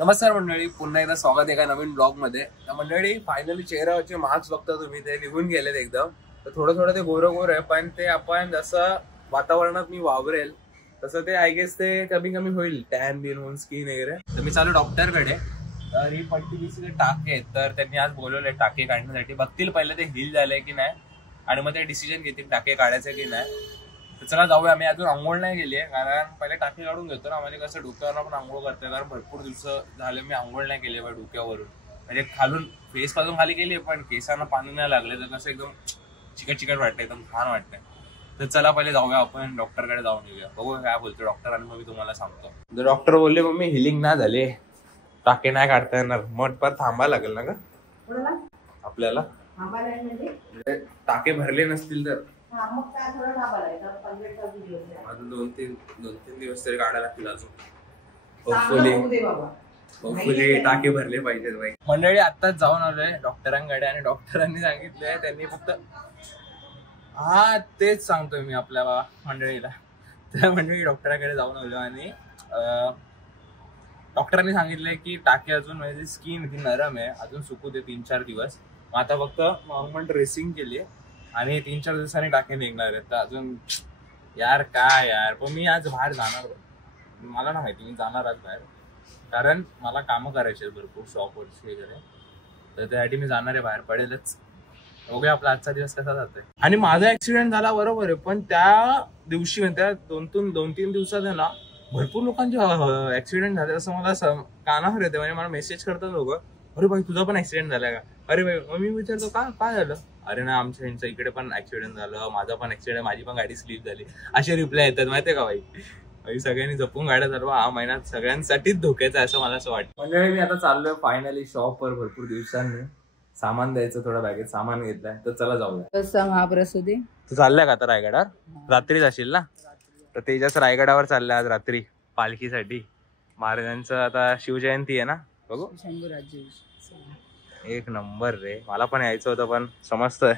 नमस्कार मंडळी, पुन्हा एकदा स्वागत आहे एका नवीन ब्लॉग मध्ये. मंडळी फायनली चेहऱ्यावरचे मार्क्स बघता तुम्ही, ते निघून गेलेत एकदम. तर थोडं थोडं ते गोरं गोर आहे, पण ते आपण जसं वातावरणात मी वावरेल तसं ते आय गेस ते कमी कमी होईल, टॅन बिन होऊन स्किन वगैरे. तर मी चालू डॉक्टरकडे. तर ही पट्टी टाके आहेत, तर त्यांनी आज बोलवले टाके काढण्यासाठी. बघतील पहिले ते हील झालंय की नाही आणि मग ते डिसिजन घेतील टाके काढायचे की नाही. तर चला जाऊया. आम्ही अजून आंघोळ नाही गेली आहे, कारण पहिले टाके काढून घेतो ना. म्हणजे कसं डोक्यावर पण आंघोळ करते, कारण भरपूर दिवस झाले मी आंघोळ नाही केली आहे डोक्यावरून. म्हणजे खालून फेस पासून खाली केली आहे, पण केसांना पाणी नाही लागले, तर कसं एकदम चिकट चिकट वाटतंय, एकदम छान वाटतंय. तर चला पहिले जाऊया, आपण डॉक्टरकडे जाऊन येऊया. बघूया काय बोलतो डॉक्टर, आणि मग मी तुम्हाला सांगतो. तर डॉक्टर बोलले मग मी हिलिंग नाही झाले, टाके नाही काढता येणार, मग परत थांबायला लागेल ना का आपल्याला. टाके भरले नसतील तर अजून दोन तीन दिवस तरी काढायला लागतील अजून. होपफुली टाके भरले पाहिजेत बाई. मंडळी आत्ताच जाऊन आलोय डॉक्टरांकडे, आणि डॉक्टरांनी सांगितलंय, त्यांनी फक्त तेच सांगतोय मी आपल्या मंडळीला. त्या मंडळी डॉक्टरांकडे जाऊन आलो, आणि डॉक्टरांनी सांगितलंय की टाके अजून, म्हणजे स्किन ती नरम आहे, अजून सुकू दे 3-4 दिवस. आता फक्त नॉर्मल ड्रेसिंग केली आणि 3-4 दिवसांनी टाके निघणार आहेत. तर अजून यार काय यार, पण मी आज बाहेर जाणार. मला ना माहिती, मी जाणार आज बाहेर, कारण मला कामं करायची आहेत भरपूर शॉपवरची वगैरे. तर त्यासाठी मी जाणार आहे, बाहेर पडेलच. बघूया आपला आजचा दिवस कसा जातोय. आणि माझा ऍक्सिडेंट झाला बरोबर आहे, पण त्या दिवशी त्या 2-3 दिवसात आहे ना भरपूर लोकांचे ऍक्सिडेंट झाले असं मला कानावर येते. म्हणजे मला मेसेज करतात लोक, अरे भाई तुझा पण ऍक्सिडेंट झालाय का? अरे भाई. मग मी विचारतो काय झालं? अरे ना आमच्या ह्यांचं इकडे पण ऍक्सिडेंट झालं, माझा पण ऍक्सिडेंट, माझी पण गाडी स्लिप झाली, असे रिप्लाय येतात. माहितीये का भाई सगळ्यांनी जपून गाड्या चालवा, हा महिन्यात सगळ्यांसाठीच धोक्याचा आहे असं मला असं वाटतं. म्हणजे मी आता चाललोय फायनली शॉपवर. भरपूर दिवसांनी सामान द्यायचं, थोडं बॅगेत सामान घेतलंय, तर चला जाऊया. महाप्रसादी तू चाललाय का आता रायगडावर? रात्री जाशील ना? तर तेजाच रायगडावर चाललाय आज रात्री पालखीसाठी. महाराजांचं आता शिवजयंती आहे ना, बघू. एक नंबर रे, मला पण यायचं होतं पण समजतंय.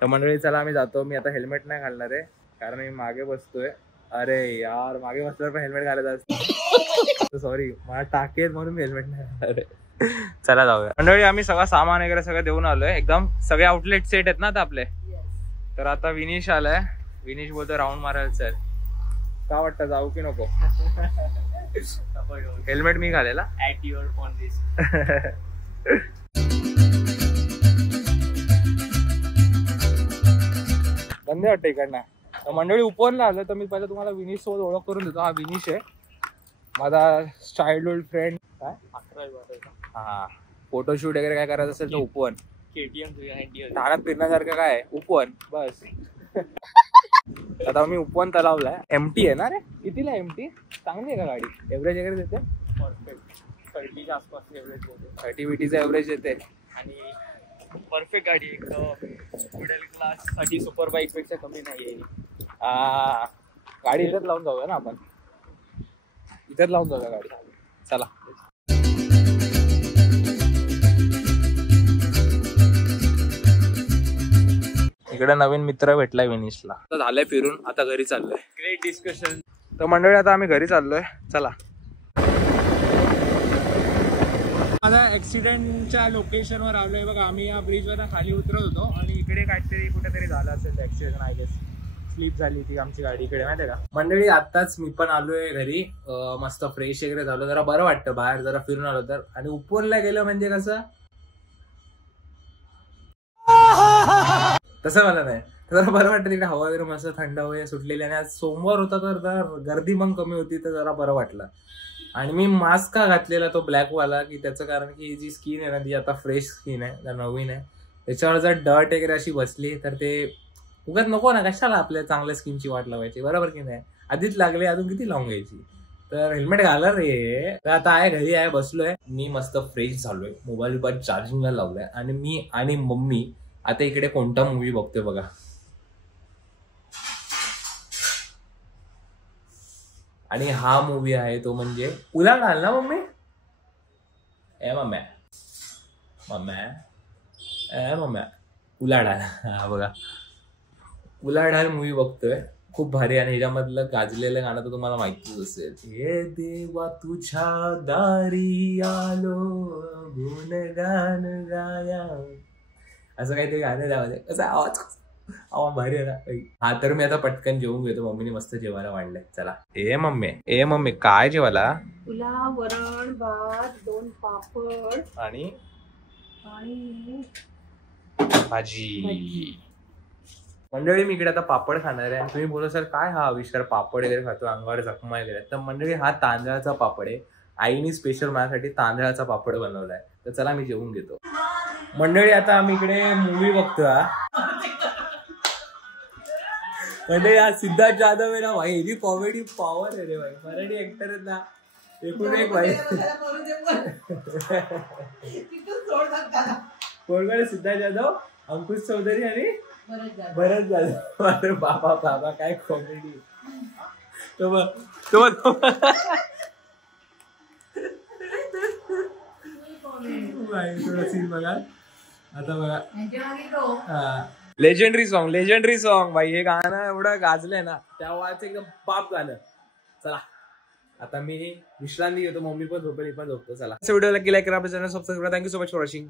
तर मंडळी चला आम्ही जातो. मी आता हेल्मेट नाही घालणार आहे, कारण मी मागे बसतोय. अरे यार, मागे बसल्यावर पण हेल्मेट घालायचं असतं. सॉरी, मला टाकेत म्हणून मी हेल्मेट नाही घालणार आहे. चला जाऊया. मंडळी आम्ही सगळं सामान वगैरे सगळं देऊन आलोय, एकदम सगळे आउटलेट सेट आहेत ना आता आपले. तर आता विनीश आलाय. विनीश बोलतो राऊंड मारायला चल. का वाटतं, जाऊ की नको? हेल्मेट मी घालेला. At your phone this. बंद वाटतं इकडनं. मंडळी उपवनला आलं, तर मी पहिलं तुम्हाला विनीश सोबत ओळख करून देतो. हा विनीश आहे, माझा चाइल्डहुड फ्रेंड. काय 11 हा, फोटोशूट वगैरे काय करायचं असेल तर उपवन. KTM ठाण्यात फिरण्यासारखं काय उपवन बस. आता मी उपवन तलावलाय. एमटी आहे ना रे? कितीला एमटी? चांगली आहे का गाडी? एव्हरेज वगैरे देते? परफेक्ट 30 आसपास एव्हरेज देते. 30-40चा एव्हरेज देते, आणि परफेक्ट गाडी, एकदम मिडल क्लास साठी सुपर बाईक पेक्षा कमी नाही आहे. गाडी इथेच लावून जाऊया ना आपण, इथेच लावून जाऊया गाडी. चला. इकडे नवीन मित्र भेटलाय विनीशला. आता झालंय फिरून, आता घरी चाललोय. Great discussion. तर मंडळी आता आम्ही घरी चाललोय, चला. माझा ऍक्सिडेंटच्या लोकेशनवर आलोय बघा. आम्ही या ब्रिजवर खाली उतरत होतो, आणि इकडे काहीतरी कुठेतरी झालं असेल ऍक्सिडेंट. आय गेस स्लिप झाली ती आमची गाडी इकडे, माहितीये का मंडळी. आताच मी पण आलोय घरी, मस्त फ्रेश वगैरे झालो, जरा बरं वाटतं बाहेर जरा फिरून आलो तर. आणि उपवनला गेलं म्हणजे कसं, तसं मला नाही, जरा बरं वाटतं. तिकडे हवा वगैरे मस्त थंड हवा सुटलेली, आणि आज सोमवार होता तर जरा गर्दी मग कमी होती, तर जरा बरं वाटलं. आणि मी मास्क का घातलेला तो ब्लॅकवाला, की त्याचं कारण की जी स्किन आहे ना ती आता फ्रेश स्किन आहे, नवीन आहे. त्याच्यावर जर डर्ट वगैरे अशी बसली तर ते उगाच नको ना, कशाला आपल्या चांगल्या स्किनची वाट लावायची, बरोबर की नाही? आधीच लागले, अजून किती लावून घ्यायची. तर हेल्मेट घाला रे. तर आता आहे घरी आहे, बसलोय मी, मस्त फ्रेश झालोय, मोबाईल पण चार्जिंगला लावलाय, आणि मी आणि मम्मी आता इकडे कोणता मूवी बघतोय बघा. आणि हा मूवी आहे तो म्हणजे उलाढाल ना मम्मी? ए मम्म्या मम्म्या ए मम्म्या उलाढाल. हा बघा, उलाढाल मूवी बघतोय. खूप भारी. आणि ह्याच्यामधलं गाजलेलं गाणं तर तुम्हाला माहितीच असेल, हे देवा तुझ्या दारी आलो गुणगान गाया, असं काहीतरी गाणं त्यामध्ये. कसं आवाज भारी आहे ना. हा तर मी आता पटकन जेवून घेतो, मम्मीने मस्त जेवायला वाढलंय. चला. ए मम्मी काय जेवायला? पुलाव, वरण भात, 2 पापड आणि भाजी. मंडळी मी इकडे आता पापड खाणार आहे. आणि तुम्ही बोलू सर काय हा आविष्कार पापड वगैरे खातो, अंगावर जखमा वगैरे. तर मंडळी हा तांदळाचा पापड आहे. आईने स्पेशल माझ्यासाठी तांदळाचा पापड बनवलाय. तर चला मी जेवून घेतो. मंडळी आता आम्ही इकडे मूवी बघतो. म्हणजे हा सिद्धार्थ जाधव आहे ना भाई, ही कॉमेडी पॉवर आहे रे भाई. मराठी ऍक्टर आहेत ना एकूण एक भाई. कोण सिद्धार्थ जाधव, अंकुश चौधरी आणि भरत जाधव. अरे बाबा बाबा काय कॉमेडी. तो थोडा सीन बघा आता बघा. लेजेंडरी सॉन्ग भाई. हे गाणं एवढं गाजलंय ना, तेव्हा एकदम बाप गाणं. चला आता मी विश्रांती घेतो, मम्मी पण झोपेल, पण झोपतो. चला व्हिडिओला लाईक करा, सबस्क्राईब करा. Thank you so much for watching.